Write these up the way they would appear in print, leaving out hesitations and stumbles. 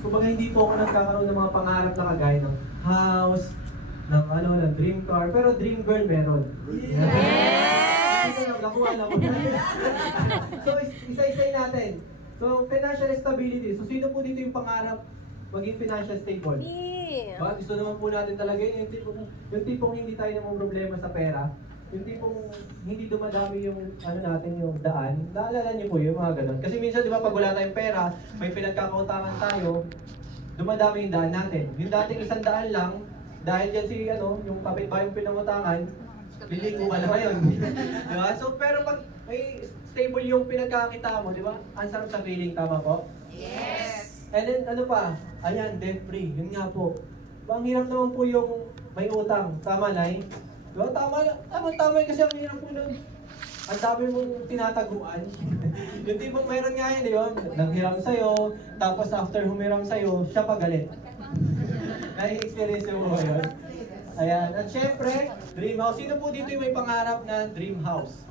Kumbaga hindi po ako nagkakaroon ng mga pangarap na kagaya ng house, ng ng dream car, pero dream girl meron. Yes! Nakuha na po. So, isa-isay natin. So, financial stability. So, sino po dito yung pangarap maging financial stable? Yeah. Gusto naman po natin talaga yun. Yung tipong hindi tayo namang problema sa pera. Yung tipong hindi dumadami yung natin yung daan. Naalala niyo po yung mga ganun. Kasi minsan di ba pag wala tayong pera, may pinagkakautangan tayo, dumadami yung daan natin. Yung dating 100 lang, dahil dyan si yung kapitbahay yung pinangutangan, liliko ka na ngayon. Diba? So pero pag may stable yung pinagkakita mo, di ba? Ang sarap sa feeling, tama po? Yes! And then pa? Ayan, debt free. Yun nga po. Ang hirap naman po yung may utang. Tama, Nay? Diba? Tama kasi ang hirap po nun. Ang dami mong tinataguan. Yung tipong mayroon nga yan, di ba? Nanghiram sa'yo, tapos after humiram sa'yo, siya pagalit. Nai-experience mo ba yun? Ayan. At syempre, dream house. Sino po dito yung may pangarap na dream house?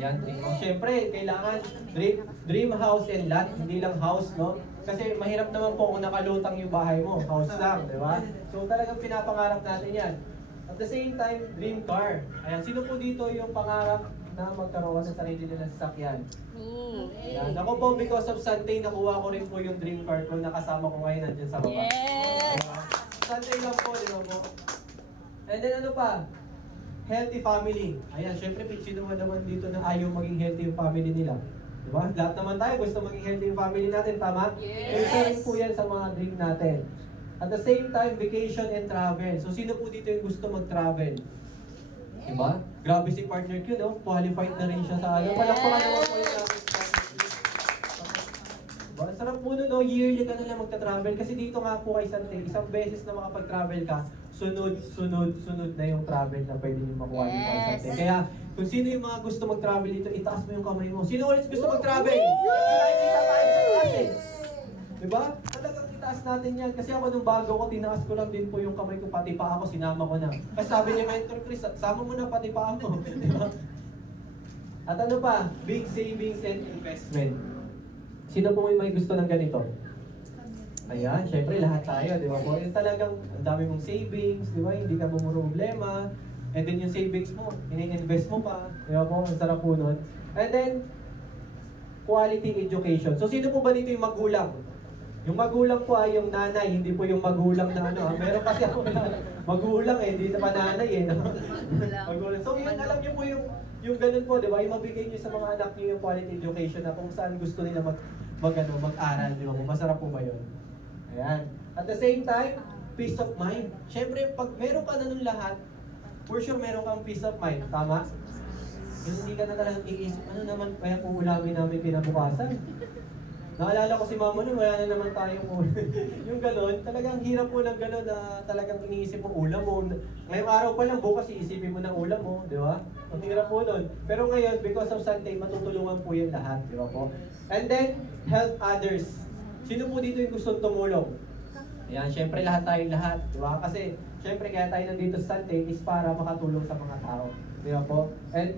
Ayan, dream house. Syempre, kailangan dream house and lot, hindi lang house, no? Kasi mahirap naman po kung nakalutang yung bahay mo. House lang, di ba? So talagang pinapangarap natin yan. At the same time, dream car. Ayan, sino po dito yung pangarap na magkaroon sa sarili nila sasakyan? Ayan, ako po, because of Sunday, nakuha ko rin po yung dream car ko, nakasama ko ngayon nandiyan sa baba. Yes! Sunday lang po, di ba po? And then pa? Healthy family. Ayan, syempre, sino naman dito na ayaw maging healthy yung family nila? Diba? Lahat naman tayo gusto maging healthy yung family natin, tama? Yes! Isa rin po yan sa mga dream natin. At the same time, vacation and travel. So, sino po dito yung gusto mag-travel? Diba? Grabe si partner Q, no? Qualified na rin siya sa ano. Palakpakan naman po yung namin. Diba? Sarap po no? Yearly ka na lang magta-travel. Kasi dito nga po kay Sante, isang beses na makapag-travel ka, sunod na yung travel na pwede nyo makuha dito kay Sante. Kaya, kung sino yung mga gusto mag-travel dito, itaas mo yung kamay mo. Sino ulit gusto mag-travel? Nakikita tayo sa klase. Diba? Talagang itaas natin yan. Kasi ako nung bago ko, tinaas ko lang din po yung kamay ko, pati pa ako, sinama ko na. Kasi sabi ni Mentor Chris, sama mo na pati pa ako. Diba? At pa? Big savings and investment. Sino po may gusto ng ganito? Ayan, syempre lahat tayo, di ba po? Yung talagang ang dami mong savings, di ba? Hindi ka problema. And then yung savings mo, ini-invest mo pa. Di ba po? Ang sarap po nun. And then, quality education. So, sino po ba dito yung magulang? Yung magulang po ay yung nanay, hindi po yung magulang na Meron kasi ako magulang hindi na pa nanay magulang. So, yun, alam niyo po yung ganun po, di ba? Yung mabigay niyo sa mga anak niyo yung quality education na kung saan gusto nila mag-aral, di ba po? Masarap po ba yun? Ayan. At the same time, peace of mind. Siyempre, pag meron ka na nun lahat, for sure meron kang peace of mind. Tama? Yung hindi ka na talagang iisip, ano naman kaya kung ulamin namin kinabukasan? Naalala ko si mama nun, wala na naman tayong yung gano'n, talagang hirap po ng gano'n na talagang iniisip mo ulam mo. Ngayong araw pa lang, bukas iisipin mo ng ulam mo, di ba? Ang hirap po nun. Pero ngayon, because of Sunday, matutulungan po yung lahat, di ba po? And then, help others. Sino po dito yung gustong tumulong? Ayan, syempre lahat tayong lahat, di ba? Kasi, syempre kaya tayo nandito sa Sunday is para makatulong sa mga tao, di ba po? And,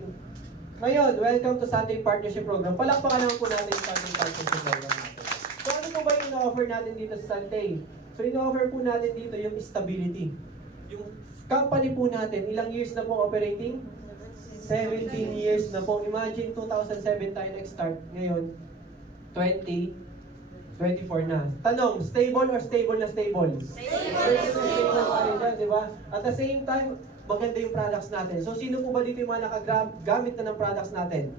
ngayon, welcome to Sunday Partnership Program. Palakpakan naman po natin yung Sunday Partnership Program natin. So, ano po ba yung na-offer natin dito sa Sunday? So, yung na-offer po natin dito yung stability. Yung company po natin, ilang years na po operating? 17 years na po. Imagine, 2007 tayo nag-start. Ngayon, 2024 na. Tanong, stable or stable na stable? Stable na tayo dyan, di ba? At the same time, maganda yung products natin. So, sino po ba dito yung mga nakagamit na ng products natin?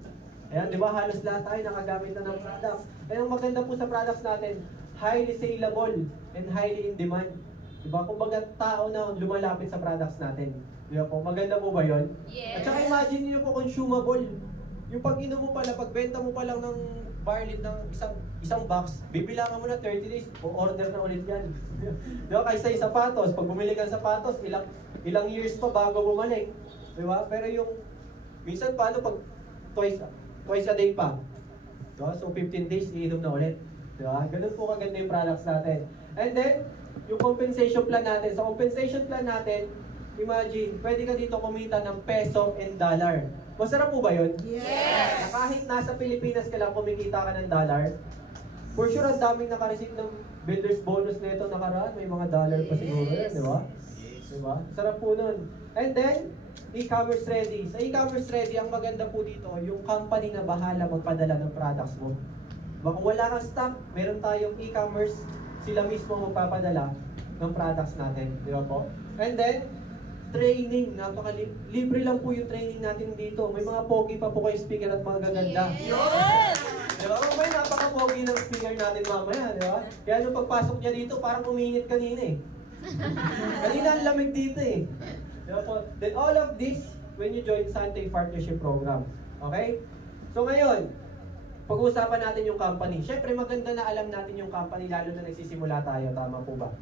Ayan, di ba? Halos lahat tayo nakagamit na ng products. Ayan, ang maganda po sa products natin, highly saleable and highly in demand. Di ba? Kung baga tao na lumalapit sa products natin. Di ba po? Maganda po ba yun? Yes. At saka imagine niyo po consumable. Yung pag-inom mo pala, pagbenta mo pa lang ng barley ng isang box, bibilangan mo na 30 days, order na ulit yan. Di ba? Kaysa yung sapatos, pag bumili ka ng sapatos, ilang years pa bago bumalik. Di ba? Pero yung, minsan paano pag twice a day pa. Di ba? So 15 days, iinom na ulit. Di ba? Ganun po kaganda yung products natin. And then, yung compensation plan natin. Sa compensation plan natin, imagine, pwede ka dito kumita ng peso and dollar. Masarap po ba yun? Yes! Na kahit nasa Pilipinas ka lang kumikita ka ng dollar, For sure, ang daming nakareceive ng builder's bonus na ito nakaraan. May mga dollar pa siguro yan, di ba? Di ba? Sarap po nun. And then, e-commerce ready. Sa e-commerce ready, ang maganda po dito, yung company na bahala magpadala ng products mo. Baka wala kang stock, meron tayong e-commerce, sila mismo magpapadala ng products natin. Di ba po? And then, training. Libre lang po yung training natin dito. May mga pogi pa po kayo speaker at mga gaganda. Yes! Di ba? May napaka-pogi ng speaker natin mamaya, di ba? Kaya nung pagpasok niya dito, parang uminit kanina eh. Kanina ang lamig dito eh. Di ba po? Then all of this, when you join Sante Partnership Program. Okay? So ngayon, pag-uusapan natin yung company. Siyempre maganda na alam natin yung company, lalo na nagsisimula tayo. Tama po ba?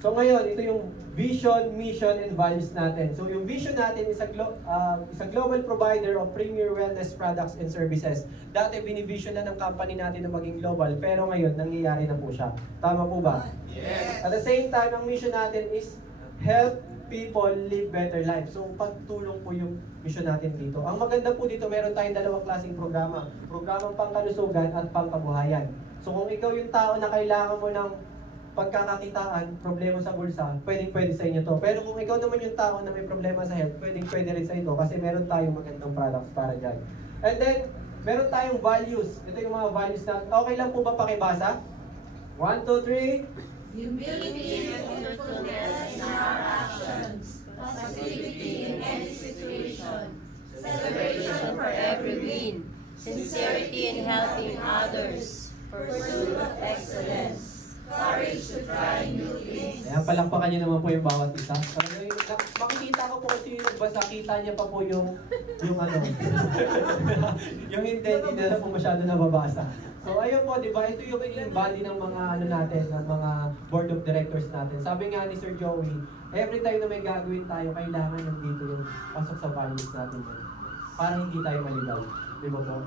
So ngayon, ito yung vision, mission, and values natin. So yung vision natin is a global provider of premier wellness products and services. Dati binivision na ng company natin na maging global, pero ngayon nangyayari na po siya. Tama po ba? Yes. At the same time, ang mission natin is help people live better lives. So pagtulong po yung mission natin dito. Ang maganda po dito, meron tayong dalawang klaseng programa. Programang pangkalusugan at pangkabuhayan. So kung ikaw yung tao na kailangan mo ng pagkakakitaan, problema sa bulsa, pwede sa inyo to. Pero kung ikaw naman yung tao na may problema sa health, pwede rin sa ito kasi meron tayong magandang products para dyan. And then, meron tayong values. Ito yung mga values na, okay lang po ba pakibasa? 1, 2, 3. Humility and truthfulness in our actions. Positivity in any situation. Celebration for every win. Sincerity in helping others. Pursuit of excellence. Courage to try new things. Ayan, palakpakan niyo naman po yung bawat isa. Makikita ko po kasi yung nagbasa, kita niya pa po yung ano, yung hindi na po masyado nababasa. So ayun po, di ba, ito yung magiging body ng mga ano natin, ng mga board of directors natin. Sabi nga ni Sir Joey, every time na may gagawin tayo, kailangan nandito yung pasok sa values natin. Para hindi tayo maligaw. Di ba po?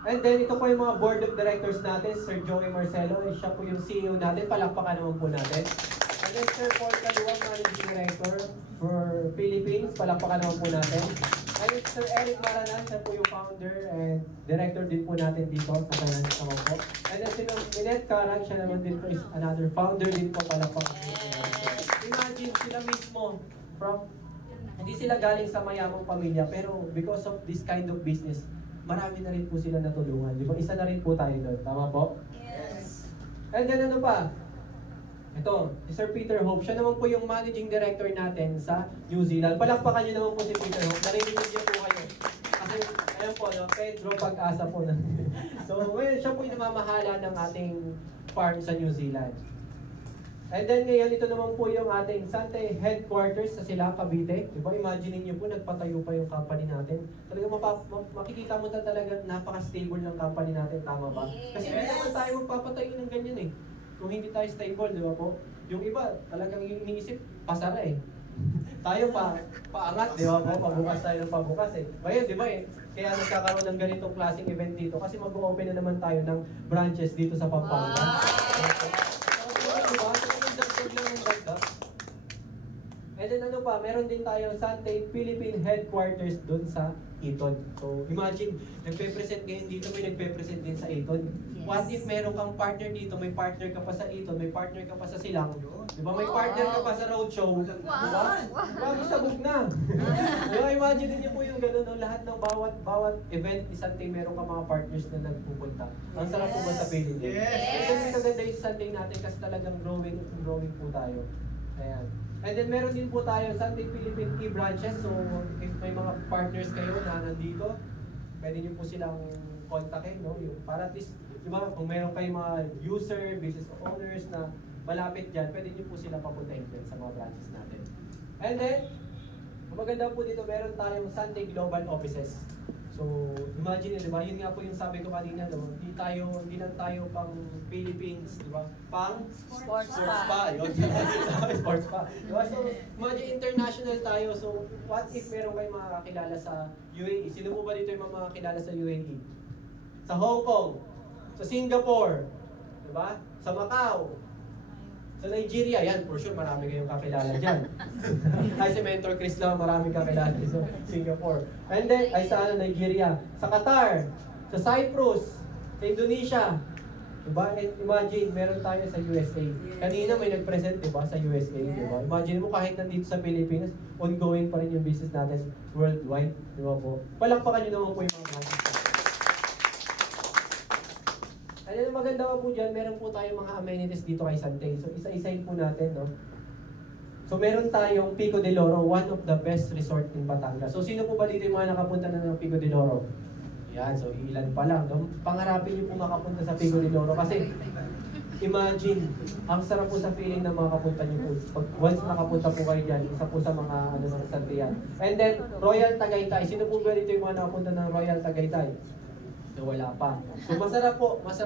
And then, ito po yung mga board of directors natin, Sir Joey Marcelo, siya po yung CEO natin, palakpakan naman po natin. And then, Sir Paul Caluwag, Managing Director for Philippines, palakpakan naman po natin. And then, Sir Eric Maranan, siya po yung founder and director din po natin dito sa Finance naman po. And then, si Minette Carang, siya naman din po is another founder din po, palakpakan po natin. Imagine, sila mismo, hindi sila galing sa mayamang pamilya, pero because of this kind of business, marami na rin po sila natulungan. Di ba? Isa na rin po tayo doon. Tama po? Yes. And then ano pa? Ito, si Sir Peter Hope. Siya naman po yung managing director natin sa New Zealand. Palakpakan niyo naman po si Peter Hope. Narinig niyo po kayo. Kasi, ayun po, no? Pedro Pag-asa po. So, well, siya po yung namamahala ng ating farm sa New Zealand. And then ngayon, ito naman po yung ating Sante headquarters sa Silang, Cavite. Diba? Imagine niyo po, nagpatayo pa yung company natin. Talaga makikita mo na talaga napaka-stable ng company natin. Tama ba? Kasi hindi naman tayo magpapatayo ng ganyan eh. Kung hindi tayo stable, di ba po? Yung iba, talagang iniisip, pasara eh. Tayo paangat, di ba po? Pabukas tayo ng pabukas eh. Ngayon, di ba eh? Kaya nagkakaroon ng ganitong klaseng event dito kasi mag-open na naman tayo ng branches dito sa Pampanga. Diba? And then ano pa, meron din tayo Sante Philippine headquarters dun sa Eton. So imagine, nagpe-present ngayon dito, may nagpe-present din sa Eton. Yes. What if meron kang partner dito, may partner ka pa sa Eton, may partner ka pa sa Silang, di ba? May partner ka pa sa roadshow, di ba? Grabe, sabog na. Diba, imagine niyo po yung gano'n, no? Lahat ng bawat event ni Sante, meron ka mga partners na nagpupunta. Ang sarap po ba sa feeling yun? Yes. Kasi maganda yung Sante natin kasi talagang growing po tayo. Ayan. And then meron din po tayo Sante Philippine e-branches. So if may mga partners kayo na nandito, pwede niyo po silang kontakin, no? Yung para at least, di ba, kung meron kayong mga user, business owners na malapit dyan, pwede niyo po sila papuntahin dyan sa mga branches natin. And then, ang maganda po dito, meron tayong Sante Global Offices. So, imagine nyo, di ba? Yun nga po yung sabi ko kanina, no? Hindi lang tayo pang Philippines, di ba? Pang Sports spa. Yun. Sports spa. Di ba? So, imagine international tayo. So, what if meron kayong makakilala sa UAE? Sino po ba dito yung makakilala sa UAE? Sa Hong Kong, sa Singapore, di ba? Sa Macau, sa Nigeria, yan, for sure, marami kayong kakilala dyan. Ay, si Mentor Chris lang, marami kakilala sa Singapore. And then, ay sa Nigeria, sa Qatar, sa Cyprus, sa Indonesia, Diba? And imagine, meron tayo sa USA. Kanina may nag-present, diba, sa USA, diba? Imagine mo kahit nandito sa Pilipinas, ongoing pa rin yung business natin worldwide, diba po? Palakpakan nyo naman po yung mga branches natin. And then, maganda pa po dyan, meron po tayong mga amenities dito kay Sante. So, isa-isahin po natin, no? So, meron tayong Pico de Loro, one of the best resort in Batangas. So, sino po ba dito yung mga nakapunta na ng Pico de Loro? Yan, so ilan pa lang. No? Pangarapin niyo po makapunta sa Pico de Loro kasi imagine, ang sarap po sa feeling na makapunta niyo po. Pag once nakapunta po kayo dyan, isa po sa mga ano ng Santiago. And then, Royal Tagaytay. Sino po ba dito yung mga nakapunta ng Royal Tagaytay? So, wala pa. So, masarap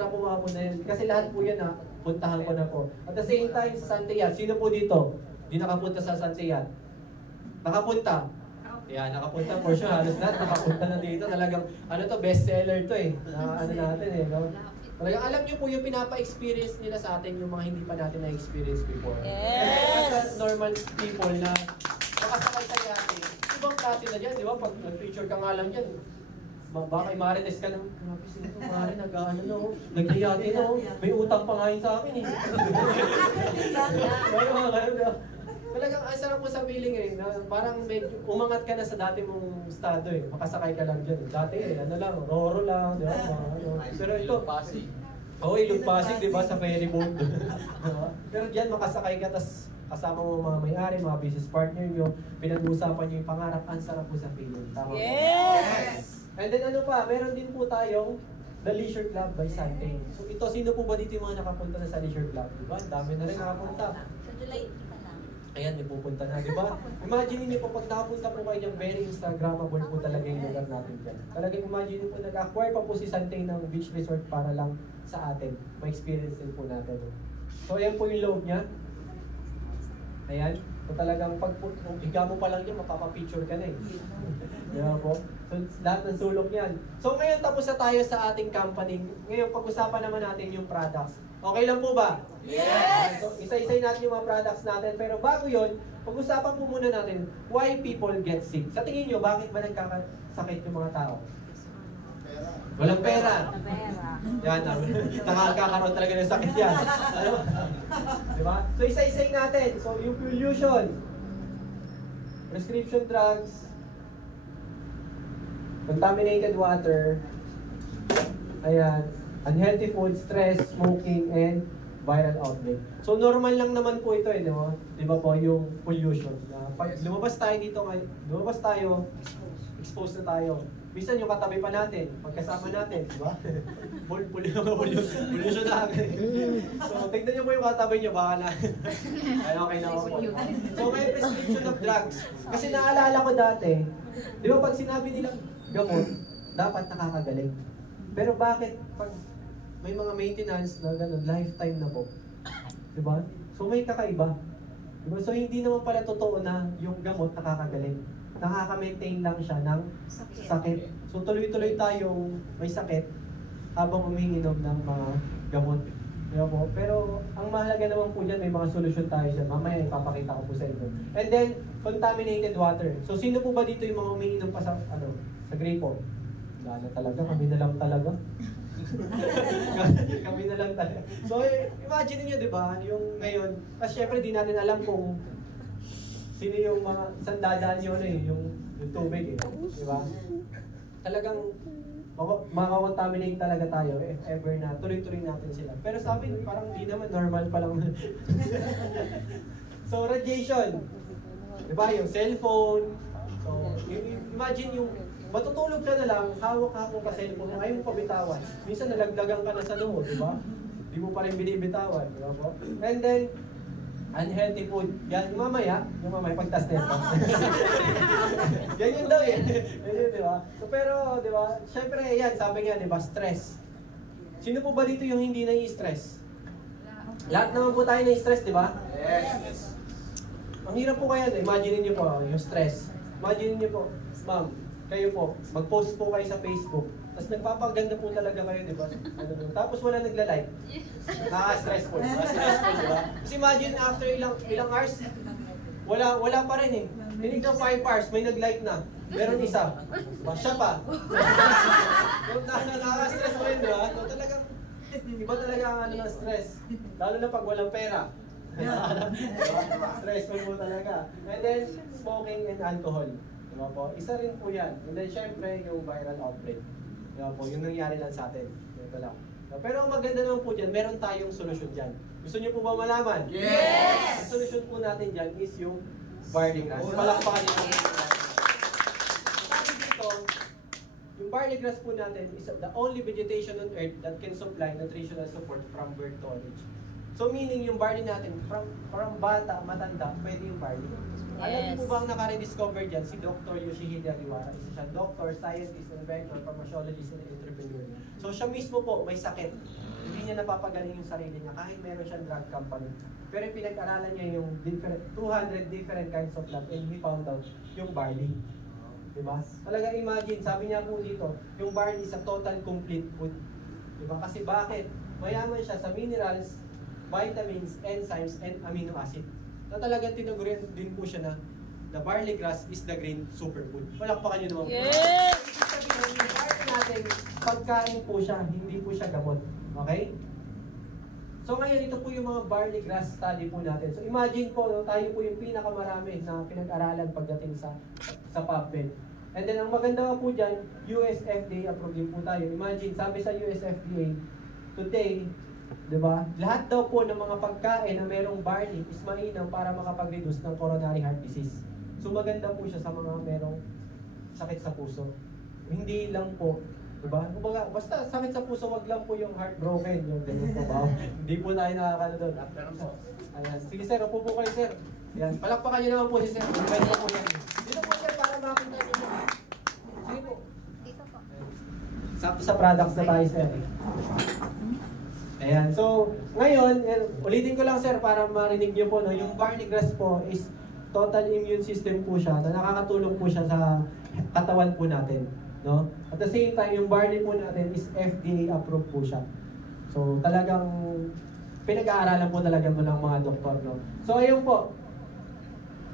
po makapunta yan. Kasi lahat po yan puntahan ko na po. At the same time, sa Santiago, sino po dito? Di nakapunta sa Santiago? Nakapunta? Yeah, nakapunta for sure. Halos lahat nakapunta na dito. Talagang, ano to, bestseller to eh. Ano natin eh, no? Talagang alam niyo po yung pinapa-experience nila sa atin, yung mga hindi pa natin na-experience before. Yes! As normal people na makasakay sa yate, ibang klase na dyan, di ba? Pag nag-feature ka nga lang dyan, baka i-marites ka ng, Mari, nag-ano no, nag-yate no, may utang pa nga yun sa akin eh. Talagang ang sarap po sa feeling eh, na parang medyo umangat ka na sa dati mong estado eh, makasakay ka lang dyan. Dati eh, ano lang, roro lang, di ba? Ano. Pero ito, Ilog Pasig, di ba, sa ferry boat. Pero dyan makasakay ka, tas kasama mo mga may-ari, mga business partner nyo, pinag-uusapan nyo yung pangarap, ang sarap po sa feeling. Tama Yes! And then ano pa, meron din po tayong The Leisure Club by Sante. So ito, sino po ba dito yung mga nakapunta na sa Leisure Club? Diba? Ang dami na rin nakapunta. Sa July, Ayan, may pupunta na, di ba? Imagine niyo po, pag nakapunta po kayo dyan, very Instagrammable po talaga yung lugar natin dyan. Talagang imagine niyo po, nag-acquire pa po si Sante ng beach resort para lang sa atin. Ma-experience din po natin. So, ayan po yung loob niya. Ayan. So, talagang pag higa mo pa lang yan, mapapapicture ka na eh. Di ba po? So, lahat ng sulok yan. So, ngayon tapos na tayo sa ating company. Ngayon, pag-usapan naman natin yung products. Okay lang po ba? Yes! So, isa-isay natin yung mga products natin. Pero bago yon, pag-usapan po muna natin why people get sick. Sa tingin nyo, bakit ba nagkakasakit yung mga tao? Walang pera. Yan, nakakakaroon talaga ng sakit yan. Ano? Diba? So, isa-isay natin. So, yung pollution, prescription drugs, contaminated water, ayan, unhealthy food, stress, smoking, and viral outbreak. So, normal lang naman po ito, no? Di ba po, yung pollution. Pag lumabas tayo dito, exposed na tayo. Minsan yung katabi pa natin, pagkasama natin, di ba? Pollution na agad. So, tignan nyo po yung katabi nyo, baka na. Ay, okay na ako po. So, may prescription of drugs. Kasi naalala ko dati, di ba pag sinabi nilang gamot, dapat nakakagaling. Pero bakit pag may mga maintenance na gano'n, lifetime na po? Diba? So may kakaiba. Diba? So hindi naman pala totoo na yung gamot nakakagaling. Nakaka-maintain lang siya ng sakit. So tuloy-tuloy tayong may sakit habang umiinom ng mga gamot. Diba po? Pero ang mahalaga naman po dyan, may mga solusyon tayo dyan. Mamaya ipapakita ko po sa inyo. And then, contaminated water. So sino po ba dito yung mga umiinom pa sa gripo? Wala na talaga, kami na lang talaga. Kami na lang talaga. So, imagine niyo, di ba, yung ngayon, kasi syempre di natin alam kung sino yung mga sandadaan nyo na yung tubig eh. Di ba? Talagang makakontaminate talaga tayo if ever na tuloy-tuloy natin sila. Pero sa amin, parang di naman, normal pa lang. So, radiation. Di ba, yung cellphone. So, imagine yung matutulog ka na lang, hawak-hawak ka cellphone mo, ayaw mo pabitawan. Minsan nalagdagan ka na sa noo, di ba? Di mo pa rin binibitawan, di ba po? And then, unhealthy food. Yan, yung mamaya pagtas na ito. Yan yun daw eh. Yan yun, di ba? So, pero, di ba, syempre, yan, sabi nga, di ba, stress. Sino po ba dito yung hindi na-i-stress? Lahat naman po tayo na-i-stress, di ba? Yes. Ang hirap po kaya, imagine niyo po, yung stress. Imagine niyo po, ma'am, kayo po, mag-post po kayo sa Facebook, tapos nagpapaganda po talaga kayo, di ba? Tapos wala nagla-like. Stressful, di ba? Kasi imagine after ilang hours, wala pa rin eh. Tinig ng 5 hours, may nag-like na. Meron isa. Siya pa. Nakaka-stress mo yun, di ba? So talagang, Iba talaga ang ano ng stress. Lalo na pag walang pera. Diba? Stressful po talaga. And then, smoking and alcohol. Diba po? Isa rin po yan. And then, syempre, yung viral outbreak. Diba po? Yung nangyari lang sa atin. Ito lang. Pero ang maganda naman po dyan, meron tayong solusyon dyan. Gusto niyo po ba malaman? Yes! Ang solusyon po natin dyan is yung barley grass. Palakpakan niyo. Sabi dito, yung barley grass po natin is the only vegetation on earth that can supply nutritional support from birth to old age. So meaning yung barley natin, from bata, matanda, pwede yung barley. Alam niyo po ba ang naka-rediscover dyan? Si Dr. Yoshihide Ariwara. Isa siyang doctor, scientist, inventor, pharmacologist, and entrepreneur. So siya mismo po may sakit. Hindi niya napapagaling yung sarili niya kahit meron siyang drug company. Pero pinag-aralan niya yung 200 different kinds of plant and he found out yung barley. Diba? Talaga imagine, sabi niya po dito, yung barley is a total complete food. Diba? Kasi bakit? Mayaman siya sa minerals, vitamins, enzymes, and amino acid. Na talagang tinugurin din po siya na the barley grass is the green superfood. Palakpakan niyo naman po. Yes! Ibig sabihin, yung barley natin, pagkain po siya, hindi po siya gamot. Okay? So ngayon, ito po yung mga barley grass study po natin. So imagine po, no, tayo po yung pinakamarami na pinag-aralan pagdating sa PubMed. And then ang maganda po dyan, US FDA approved din po tayo. Imagine, sabi sa US FDA, today, di ba, lahat daw po ng mga pagkain na merong barley is mainam para makapag-reduce ng coronary heart disease. So maganda po siya sa mga merong sakit sa puso. Hindi lang po, diba? Kumbaga, basta sakit sa puso, wag lang po yung heartbroken. Yung ganyan po ba? Hindi po tayo nakakano doon. Ayan. Sige sir, upo po kayo sir. Ayan. Palakpakan niyo naman po si sir. Invite po yan. Dito po sir para makita niyo po. Sige po. Dito po. Sakto sa products na tayo sir. Ayan. So, ngayon, ulitin ko lang sir para marinig niyo po, no, yung barley grass po is total immune system po siya na nakakatulong po siya sa katawan po natin. No? At the same time, yung barley po natin is FDA approved po siya. So, talagang pinag-aaralan po talaga mo ng mga doktor. No? So, ayun po.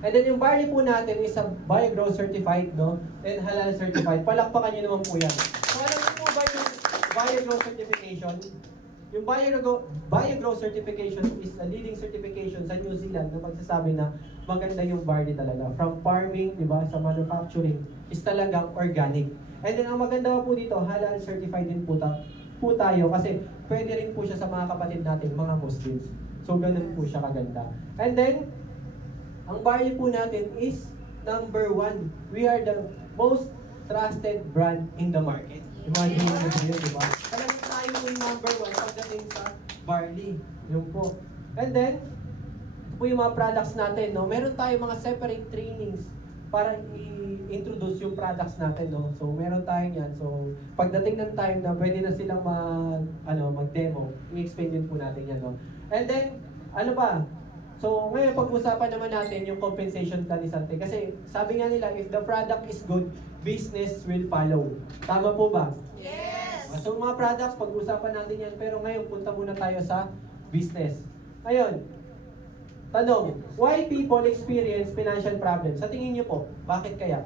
And then yung barley po natin is a BioGrow certified, no? And halal certified. Palakpakan nyo naman po yan. So, alam niyo po ba yung BioGrow certification? Yung BioGrow certification is a leading certification sa New Zealand na magsasabi na maganda yung barley talaga. From farming, di ba, sa manufacturing, is talagang organic. And then ang maganda po dito, halal certified din po tayo kasi pwede rin po siya sa mga kapatid natin, mga Muslims. So ganun po siya kaganda. And then, ang barley po natin is number 1. We are the most trusted brand in the market. Imagine mo yun, di ba? Talagang tayo yung number 1 pagdating sa barley. Yun po. And then, po yung mga products natin, no? Meron tayo mga separate trainings para i-introduce yung products natin, no? So, meron tayo yan. So, pagdating ng time na pwede na silang mag-demo, i-explain din po natin yan, no? And then, ano pa? So, ngayon, pag-usapan naman natin yung compensation plan ni Sante. Kasi, sabi nga nila, if the product is good, business will follow. Tama po ba? Yes! So, mga products, pag-usapan natin yan. Pero ngayon, punta muna tayo sa business. Ngayon, tanong, why people experience financial problems? Sa tingin niyo po, bakit kaya?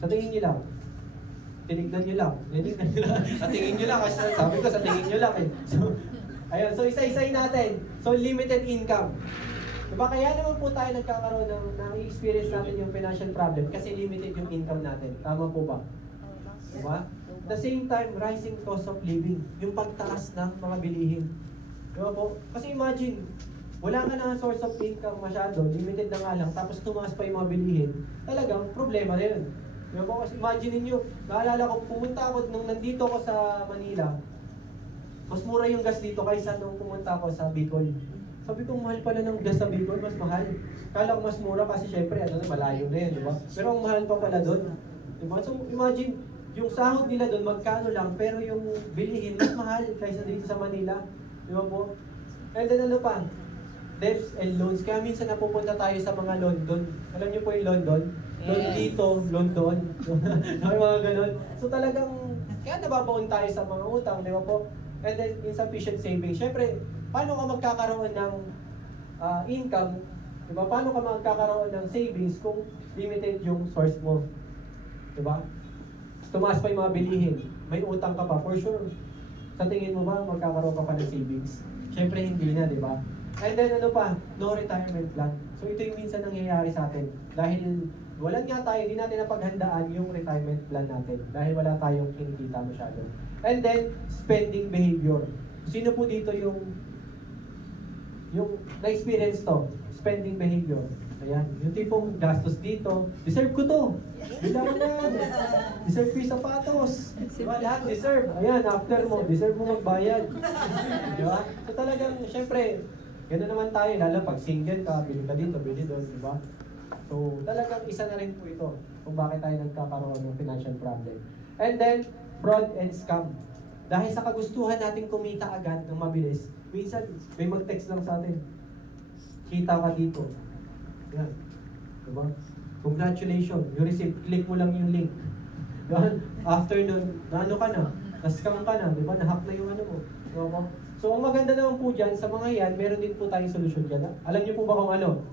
Sa tingin niyo lang. Tinignan niyo lang. Tinignan niyo lang. Sa tingin niyo lang. Kasi sabi ko, sa tingin niyo lang eh. So, ayun, so isa-isayin natin. So, limited income. Diba? Kaya naman po tayo nagkakaroon ng experience natin yung financial problem kasi limited yung income natin. Tama po ba? Diba? At the same time, rising cost of living. Yung pagtaas ng mga bilihin. Diba po? Kasi imagine, wala ka na source of income masyado, limited na nga lang, tapos tumaas pa yung mga bilihin. Talagang problema na yun. Diba po? Kasi imagine niyo, naalala ko, pumunta ako nung nandito ako sa Manila, mas mura yung gas dito kaysa nung pumunta ako sa Bicol. Sabi ko, mahal pala ng gas sa Bicol, mas mahal. Kala ko mas mura kasi syempre, malayo na yun, di ba? Pero ang mahal pa pala doon. Di ba? So, imagine, yung sahod nila doon, magkano lang, pero yung bilihin, mas mahal kaysa dito sa Manila. Di ba po? And then ano pa? Debts and loans. Kaya minsan napupunta tayo sa mga London. Alam niyo po yung London? Loan dito, loan doon. Mga ganun. So talagang, kaya nababaon tayo sa mga utang, di ba po? And then, insufficient savings. Siyempre, paano ka magkakaroon ng income? Diba? Paano ka magkakaroon ng savings kung limited yung source mo? Diba? Tumaas pa yung mga bilihin. May utang ka pa, for sure. Sa tingin mo ba, magkakaroon ka pa ng savings? Siyempre hindi na, di ba? And then ano pa, no retirement plan. So ito yung minsan nangyayari sa atin. Dahil wala nga tayo, hindi natin napaghandaan yung retirement plan natin. Dahil wala tayong kinikita masyado. And then, spending behavior. Sino po dito yung na-experience to? Spending behavior. Ayan, yung tipong gastos dito, deserve ko to. Bilangan na yan. Deserve ko yung sapatos. Diba, lahat deserve. Ayan, after mo, deserve mo magbayad. Diba? So talagang, syempre, gano'n naman tayo, lalo pag single ka, bili ka dito, bili doon, diba? So talagang isa na rin po ito kung bakit tayo nagkakaroon ng financial problem. And then, fraud and scam. Dahil sa kagustuhan natin kumita agad ng mabilis, minsan may mag-text lang sa atin, kita ka dito. Yan. Diba? Congratulations, you received. Click mo lang yung link. Diba? After nun, naano ka na? Na-scam ka na, diba? Na-hack na yung ano mo. Diba? So, ang maganda naman po dyan, sa mga yan, meron din po tayong solusyon dyan. Alam niyo po ba kung ano?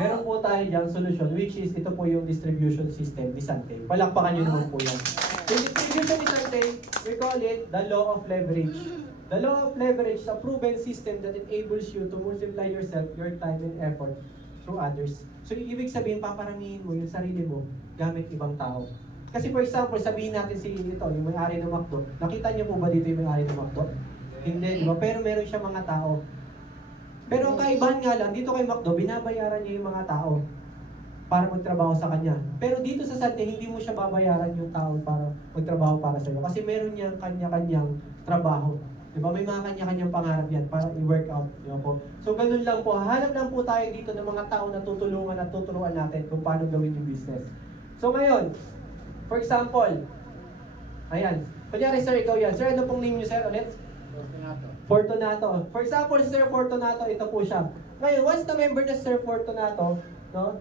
Meron po tayo dyan solusyon, which is ito po yung distribution system ni Sante. Palakpakan nyo naman po yan. So, distribution ni Sante, we call it the law of leverage. The law of leverage is a proven system that enables you to multiply yourself, your time and effort through others. So, ibig sabihin, paparamihin mo yung sarili mo gamit ibang tao. Kasi for example, sabihin natin si ito, yung may-ari ng McDo. Nakita niyo po ba dito yung may-ari ng McDo? Hindi, di ba? Pero meron siya mga tao. Pero ang kaibahan nga lang, dito kay McDo, binabayaran niya yung mga tao para magtrabaho sa kanya. Pero dito sa Sante, hindi mo siya babayaran yung tao para magtrabaho para sa iyo. Kasi meron niyang kanya-kanyang trabaho. Diba? May mga kanya-kanyang pangarap yan para i-work out. Diba po? So, ganun lang po. Hanap lang po tayo dito ng mga tao na tutulungan at tuturuan natin kung paano gawin yung business. So, ngayon, for example, ayan. Kunyari, sir, ikaw yan. Sir, ano pong name niyo, sir, ulit? Fortunato. For example, si Sir Fortunato, ito po siya. Ngayon, once na member na Sir Fortunato, no,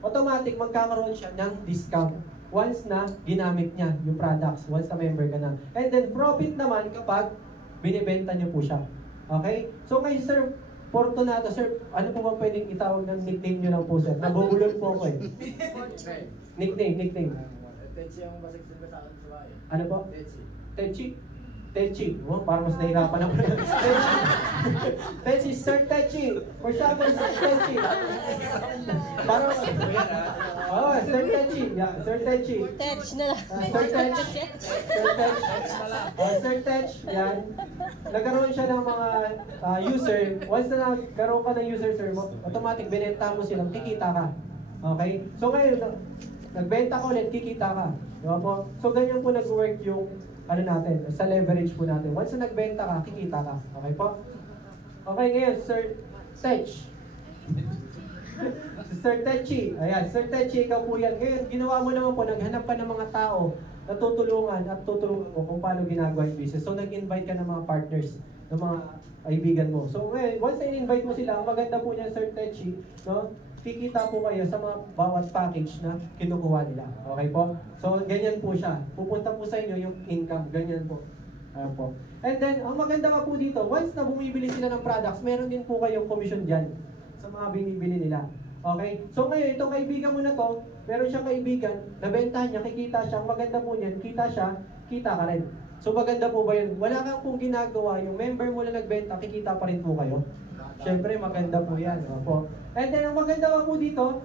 automatic magkakaroon siya ng discount once na ginamit niya yung products, once na member ka na. And then, profit naman kapag binibenta niyo po siya. Okay? So, ngayon, Sir Fortunato, sir, ano po ba pwedeng itawag ng nickname niyo lang po, sir? Nabubulol po ako eh. Nickname. Tetsi ang basig sa akin sa bahay. Ano po? Techi. Oh, parang mas nahirapan ako. Techi, Sir Techi. For example, Sir Techi. Parang, oh, Sir Techi. Yeah, Sir Techi. Tech na lang. Sir Tech. Sir Tech. Yan. Nagkaroon siya ng mga user. Once na nagkaroon ka ng user, sir, automatic, binenta mo silang, kikita ka. Okay? So ngayon, nagbenta ka ulit, kikita ka. Diba po? So ganyan po nag-work yung ano natin, sa leverage po natin. Once na nagbenta ka, kikita ka. Okay po? Okay, ngayon, Sir Tech. Sir Techi. Ayan, Sir Techi, ikaw po yan. Ngayon, ginawa mo naman po, naghanap ka ng mga tao na tutulungan at tutulungan mo kung paano ginagawa yung business. So, nag-invite ka ng mga partners, ng mga kaibigan mo. So, ngayon, once na-invite mo sila, ang maganda po niyan, Sir Techi, no? Kikita po kayo sa mga bawat package na kinukuha nila. Okay po? So, ganyan po siya. Pupunta po sa inyo yung income. Ganyan po. Ayan po. And then, ang maganda nga po dito, once na bumibili sila ng products, meron din po kayong commission dyan sa mga binibili nila. Okay? So, ngayon, itong kaibigan mo na to, meron siyang kaibigan, nabentahan niya, kikita siya. Ang maganda po niyan, kita siya, kita ka rin. So, maganda po ba yun? Wala kang pong ginagawa, yung member mo na nagbenta, kikita pa rin po kayo. Siyempre, maganda po yan. Opo. And then, ang maganda po dito,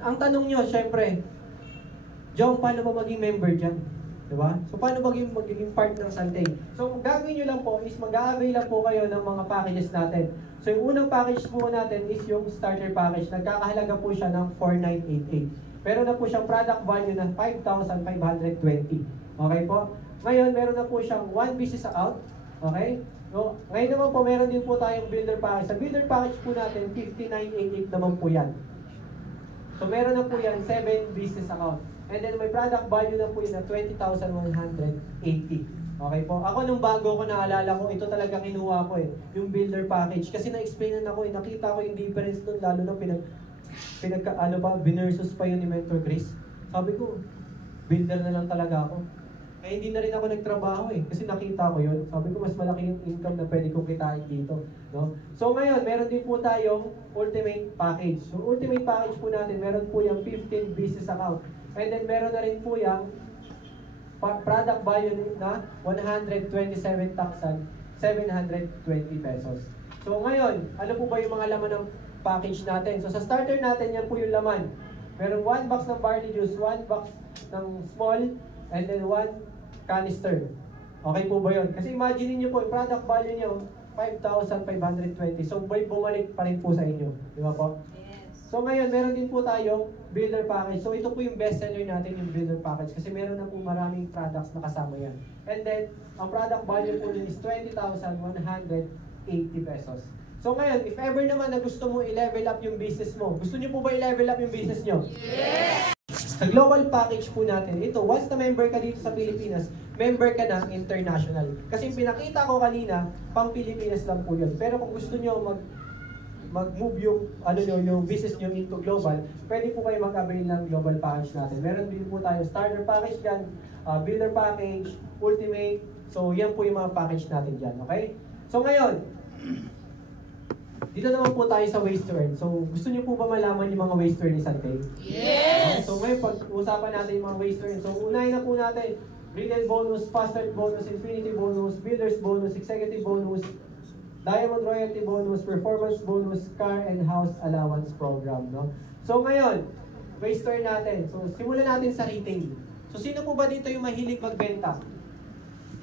ang tanong nyo, siyempre, John, paano ba maging member dyan? Diba? So, paano magiging part ng Sante? So, gagawin nyo lang po is mag-a-avail lang po kayo ng mga packages natin. So, yung unang package po natin is yung starter package. Nagkakahalaga po siya ng 4,988. Meron na po siyang product value ng 5,520. Okay po? Ngayon, meron na po siyang 1 business account. Okay? So, ngayon naman po, meron din po tayong builder package. Sa builder package po natin, 5988 naman po yan. So, meron na po yan, 7 business account. And then, may product value na po yun na 20,180. Okay po? Ako, nung bago ko naalala ko, ito talaga kinuha ko eh. Yung builder package. Kasi na-explainan ako eh. Nakita ko yung difference nun, lalo na binursus pa yun ni Mentor Grace. Sabi ko, builder na lang talaga ako. Kaya hindi na rin ako nagtrabaho eh. Kasi nakita ko yun. Sabi ko, mas malaki yung income na pwede kong kitain dito. No? So ngayon, meron din po tayong ultimate package. So ultimate package po natin, meron po yung 15 business account. And then meron na rin po yung product value na 127,720 pesos. So ngayon, ano po ba yung mga laman ng package natin? So sa starter natin, yan po yung laman. Meron 1 box ng barley juice, 1 box ng small, and then 1 canister. Okay po ba yun? Kasi imagine niyo po, yung product value niyo, 5,520. So bumalik pa rin po sa inyo. Di ba po? So ngayon, meron din po tayong builder package. So ito po yung best seller natin, yung builder package. Kasi meron na po maraming products na kasama yan. And then, ang product value po din is 20,180 pesos. So ngayon, if ever naman na gusto mo i-level up yung business mo, gusto niyo po ba i-level up yung business niyo? Yes! Sa global package po natin, ito, once na member ka dito sa Pilipinas, member ka na international. Kasi yung pinakita ko kanina, pang Pilipinas lang po yun. Pero kung gusto niyo mag-move yung yung business nyo into global, pwede po kayo mag-avail ng global package natin. Meron din po tayo starter package dyan, builder package, ultimate. So yan po yung mga package natin dyan, okay? So ngayon, dito naman po tayo sa ways to earn. So gusto niyo po ba malaman yung mga ways to earn ni Sante? Yes! So ngayon, pag-usapan natin yung mga ways to earn. So unahin na po natin, retail bonus, fast start bonus, infinity bonus, builder's bonus, executive bonus, Diamond Royalty Bonus, Performance Bonus, Car and House Allowance Program, no? So ngayon, ways to earn natin. So simulan natin sa retail. So sino po ba dito yung mahilig magbenta?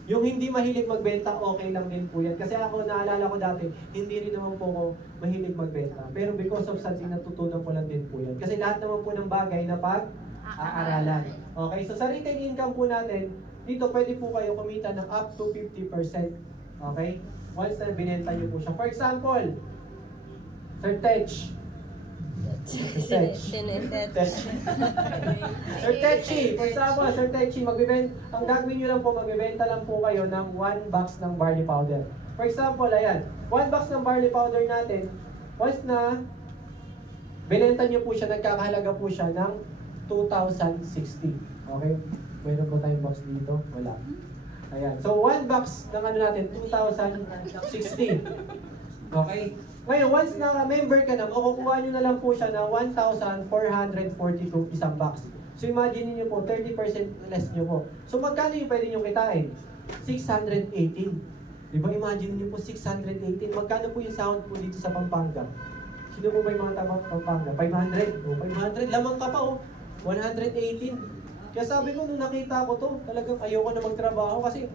Yung hindi mahilig magbenta, okay lang din po yan. Kasi ako, naalala ko dati, hindi rin naman po ako mahilig magbenta. Pero because of something, natutunan ko lang din po yan. Kasi lahat naman po ng bagay na pag-aaralan. Okay, so sa retail income po natin, dito pwede po kayo kumita ng up to 50%. Okay? Once na binenta nyo po siya. For example, Sir Tech. Sir Techi, for example, Sir Techi, ang gagawin nyo lang po, magbibenta lang po kayo ng 1 box ng barley powder. For example, ayan, 1 box ng barley powder natin, once na binenta nyo po siya, nagkakahalaga po siya ng 2,060. Okay? Meron po tayong box dito? Wala. Ayan. So, 1 box ng ano natin, 2,060. Okay? Ngayon, once na member ka na, makukuha nyo na lang po siya na 1,442 isang box. So, imagine niyo po, 30% less nyo po. So, magkano yung pwede nyo kitain? 618. Diba, imagine niyo po, 618. Magkano po yung sahod po dito sa Pampanga? Sino po ba yung mga tamang Pampanga? 500? O, 500. Lamang ka pa, oh. 118. Kaya sabi ko, nung nakita ko to, talagang ayoko na magtrabaho kasi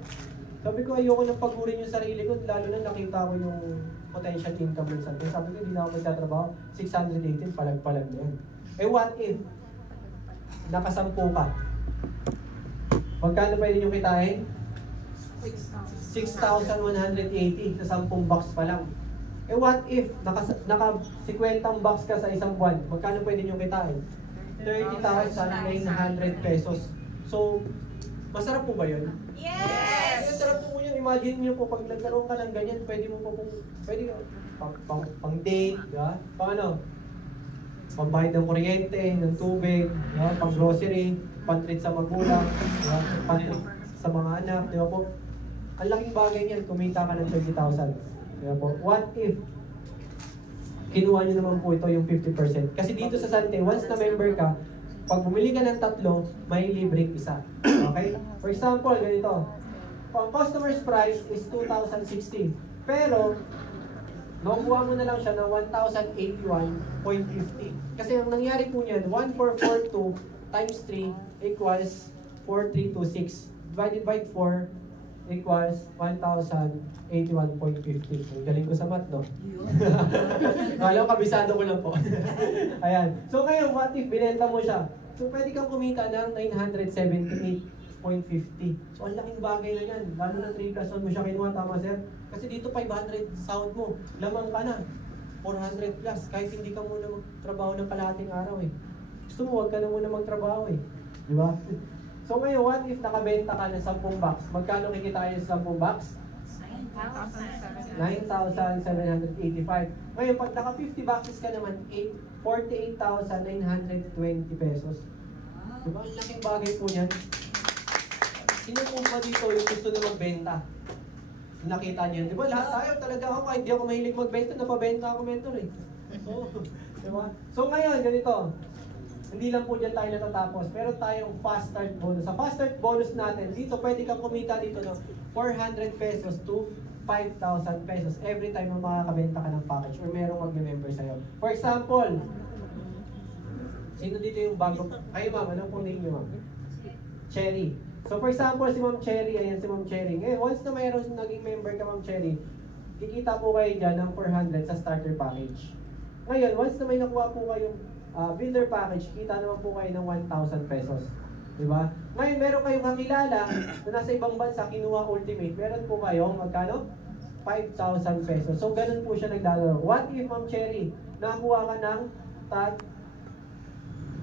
sabi ko ayoko na pagurin yung sarili ko, lalo na nakita ko yung potential income ng Sante. Sabi ko, hindi na ako magtatrabaho, 618, palag-palag na yan. Eh what if, nakasampu ka? Magkano pwede nyo kitain? 6,180 sa 10 box pa lang. Eh what if, naka 50 box ka sa isang buwan, magkano pwede nyo kitain? 30,900 pesos. So, masarap po ba yun? Yes! Masarap po yun. Imagine nyo po, pag nagkaroon ka ng ganyan, pwede mo po pwede pang date, diba? Pang ano? Pambayad ng kuryente, ng tubig, diba? Pang grocery, pang-treat sa magulang, diba? Pang-treat sa mga anak, diba po? Ang laking bagay niyan, kumita ka ng 30,000. Diba po? What if kinuha nyo naman po ito yung 50%. Kasi dito sa Sante, once na member ka, pag bumili ka ng 3, may libreng isa. Okay? For example, ganito. Ang customer's price is 2,060. Pero, nakukuha mo na lang siya ng 1,081.50. Kasi ang nangyari po niyan, 1,442 times 3 equals 4,326. Divided by 4 equals 1,081.50. Ang galing ko sa math, no? Kala ko, kabisado ko lang po. Ayan. So ngayon, what if binenta mo siya? So pwede kang kumita ng 978.50. So ang laking bagay na yan. Lalo na 3 plus 1 mo siya kinuha, tama sir? Kasi dito 500 sahod mo. Lamang ka na. 400 plus. Kahit hindi ka muna magtrabaho ng kalahating araw eh. Gusto mo, huwag ka na muna magtrabaho eh. Di ba? So ngayon, what if nakabenta ka ng 10 box? Magkano kikitain sa 10 box? 9,785. Ngayon, pag naka 50 boxes ka naman, 48,920 pesos. Diba? Ang laking bagay po yan. Sino po ba dito yung gusto na magbenta? Nakita niyo, di ba? Lahat tayo talaga ako, kahit di ako mahilig magbenta, napabenta ako mentor eh. So, diba? So ngayon, ganito. hindi lang po dyan tayo natatapos. Meron tayong fast start bonus. Sa fast start bonus natin, dito pwede kang kumita dito no, 400 pesos to 5,000 pesos every time na makakabenta ka ng package or merong mag-member sa'yo. For example, sino dito yung bago? Kayo ma'am, anong po name nyo ma'am? Cherry. So for example, si Ma'am Cherry, ayan si Ma'am Cherry. Ngayon, once na mayroon naging member ka Ma'am Cherry, kikita po kayo dyan ng 400 sa starter package. Ngayon, once na may nakuha po kayong builder package, kita naman po kayo ng 1,000 pesos. Diba? Ngayon, meron kayong kakilala na nasa ibang bansa, kinuha ultimate, meron po kayong magkano? 5,000 pesos. So, ganun po siya naglalaro. What if, Ma'am Cherry, nakakuha ka ng tag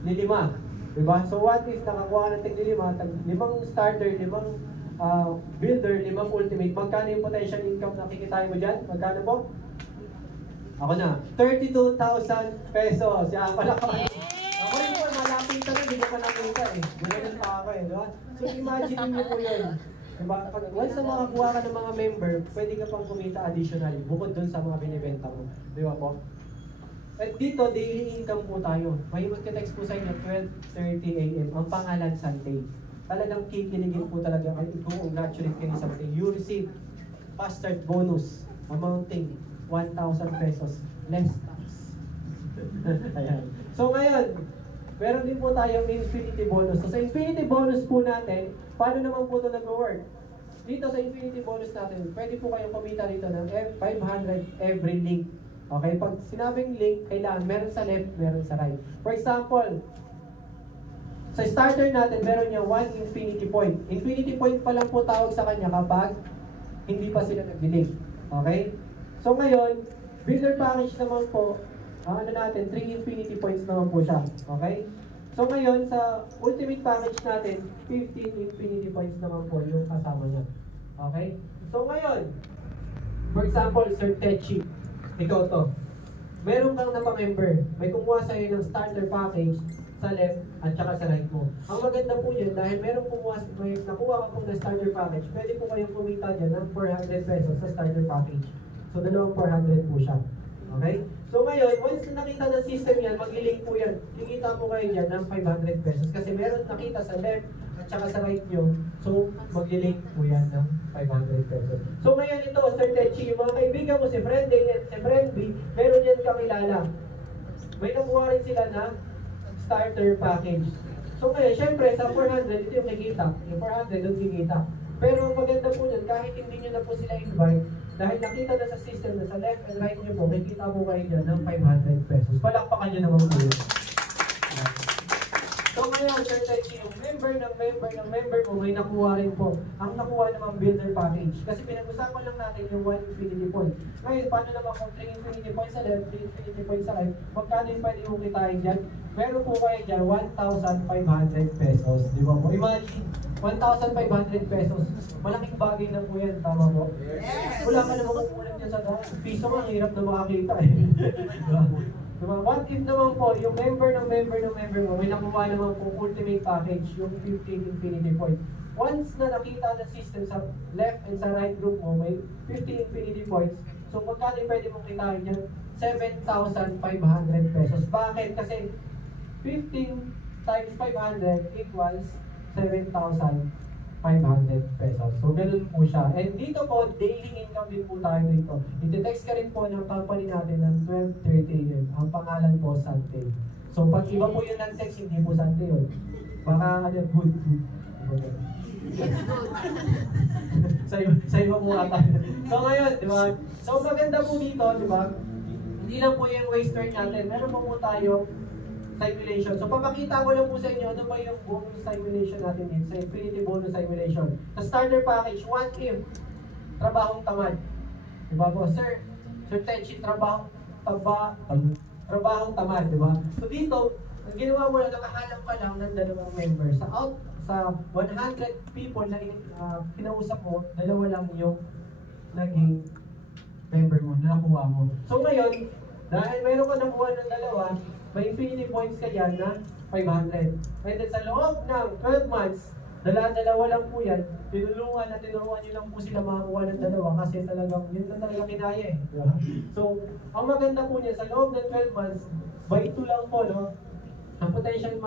5? Diba? So, what if nakakuha ka ng tag 5, 5 starter, 5 builder, 5 ultimate, magkano yung potential income na kikitahin mo dyan? Magkano po? Ako na, 32,000 pesos. Yan, palakpakan. Ako rin po, malapitan na, hindi ko pa nakita eh. Ganun pa ako eh, diba? So, imagine niyo po yun. Diba? Pag once na makakuha ka ng mga member, pwede ka pang kumita additionally, bukod dun sa mga binibenta mo. Diba po? At dito, daily income po tayo. May magka-text po sa inyo, 12:30 AM. Ang pangalan, Sunday. Talagang kikiligin po talaga kayo. I-congratulate kayo sa something. You receive fast start bonus amounting 1,000 pesos less tax. Ayan. So ngayon, meron din po tayong infinity bonus. So sa infinity bonus po natin, paano naman po ito nag-work? Dito sa infinity bonus natin, pwede po kayong kumita dito ng 500 every link. Okay? Pag sinabing link, kailangan meron sa left, meron sa right. For example, sa starter natin, meron niya 1 infinity point. Infinity point pa lang po tawag sa kanya kapag hindi pa sila nag-link. Okay? So ngayon, builder package naman po, ano natin, 3 infinity points naman po siya. Okay? So ngayon, sa ultimate package natin, 15 infinity points naman po yung kasama niya. Okay? So ngayon, for example, Sir Techi, ikaw to. Meron kang napamember, may kumuha sa'yo ng starter package sa left at saka sa right mo. Ang maganda po yun, dahil meron kumuha, may nakuha ka po ng starter package, pwede po kayong kumita dyan ng 400 pesos sa starter package. So, dalawang 400 po siya. Okay? So, ngayon, once na nakita ng system yan, mag-link po yan. Kikita po kayo dyan ng 500 pesos. Kasi meron nakita sa left at saka sa right nyo. So, mag-link po yan ng 500 pesos. So, ngayon ito, Sir Techi, yung mga kaibigan mo, si Friend A at si Friend B, meron yan kakilala. May nakuha rin sila na starter package. So, ngayon, syempre, sa 400, ito yung kikita. Yung 400, doon kikita. Pero ang maganda po dyan, kahit hindi nyo na po sila invite, dahil nakita na sa system na sa left and right nyo po, kikita po kayo dyan ng 500 pesos. Palakpakan nyo naman po yun. So ngayon, Sir Techi, yung member mo, may nakuha rin po. Ang nakuha naman builder package. Kasi pinag-usapan lang natin yung 1 infinity point. Ngayon, paano naman kung 3 infinity points sa left, 3 infinity points sa right, magkano yung pwede mong kitain dyan? Meron po kayo dyan, 1,500 pesos. Di ba po? Imagine, 1,500 pesos. Malaking bagay na po yan, tama po? Yes! Wala ka naman kukulang dyan sa piso nga, hirap na makakita eh. Diba? What if naman po, yung member mo, may nakuha naman po ultimate package, yung 15 infinity point. Once na nakita ng system sa left and sa right group mo, may 15 infinity points. So magkano yung pwede mong kitain dyan? 7,500 pesos. Bakit? Kasi 15 times 500 equals 7,500 pesos. So, ganun po siya. And dito po, daily income din po tayo dito. I-text ka rin po ng company natin ng 12:30 AM. Ang pangalan po, Sante. So, pag iba po yung nag-text, hindi po Sante yun. Baka, good. sa iba po ata. So, ngayon, di ba? So, maganda po dito, di ba? Hindi lang po yung waster natin. Meron po tayo simulation. So, papakita ko lang po sa inyo ano ba yung bonus simulation natin dito sa Infinity Bonus Simulation. Sa starter package, what if trabahong tamad? Diba po, Sir Techi, trabahong tamad, diba? So, dito, ang ginawa mo lang, nakahanap ka lang ng dalawang member. Sa 100 people na kinausap mo, dalawa lang yung naging member mo, na nakuha mo. So, ngayon, dahil mayroon ka nakuha ng dalawa, may infinity points ka yan na 500. And then sa loob ng 12 months, dalawa lang po yan, tinuruan nyo lang po sila makakuha ng dalawa kasi talagang yun na talaga kinaya eh. So, ang maganda po niya, sa loob ng 12 months, by 2 lang po, no? ang potential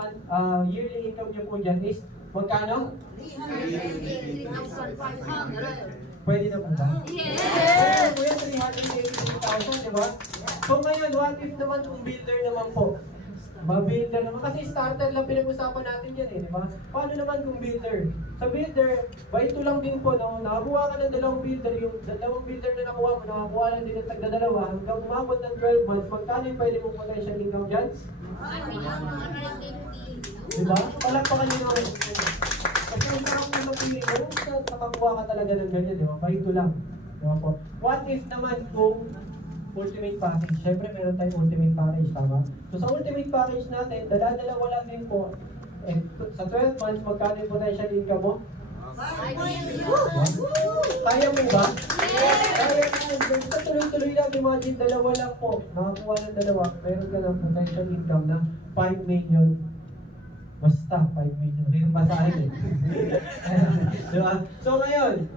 yearly income nyo po dyan is magkano? 383,500. Pwede na po ba? Yes! Kuya, 383,000, di ba? So ngayon, what if naman kung builder naman po? Builder naman, kasi starter lang pinag-usapan natin yan di ba? Paano naman kung builder? Sa builder, by 2 lang din po, no? Nakakuha ka ng 2 builder, yung 2 builder na nakuha mo, nakakuha lang din ng tagdadalawa, hanggang umabot ng 12 months, magkano yung pwede mong potential income dyan? Di ba? Palakpakan nyo naman. Kasi ang sarap mo napili mo, nakakuha ka talaga ng ganyan, di ba? By 2 lang. Di ba po? What if naman kung ultimate package? Siyempre, meron tayong ultimate package, tama? So, sa ultimate package natin, dala-dalawa lang din po. Sa 12 months, magkano yung potential income mo? Kaya mo ba? Kaya mo. Basta tuloy-tuloy lang, imagine, dalawa lang po. Nakakuha ng dalawa, meron ka ng potential income na 5 million. Basta, 5 million. Hindi yung basahin diba? So, ngayon,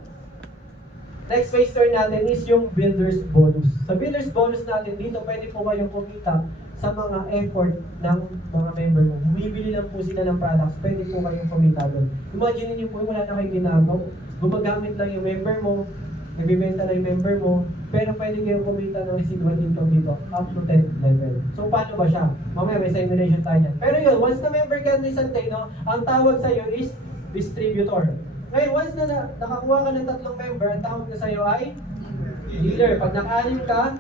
next phase turn natin is yung builder's bonus. Sa builder's bonus natin, dito pwede po kayong kumita sa mga effort ng mga member mo. Bumibili lang po sila ng products, pwede po kayong kumita doon. Imagine niyo po, wala na kayong ginagawa. Gumagamit lang yung member mo, nagbibenta na yung member mo, pero pwede kayong kumita ng residual income dito, up to 10 level. So, paano ba siya? Mamaya may simulation tayo yan. Pero yun, once na member ka ni Santeno, ang tawag sa'yo is distributor. Ngayon, once na nakakuha ka ng 3 member, ang tawag na sa'yo ay dealer. Pag naka-6 ka,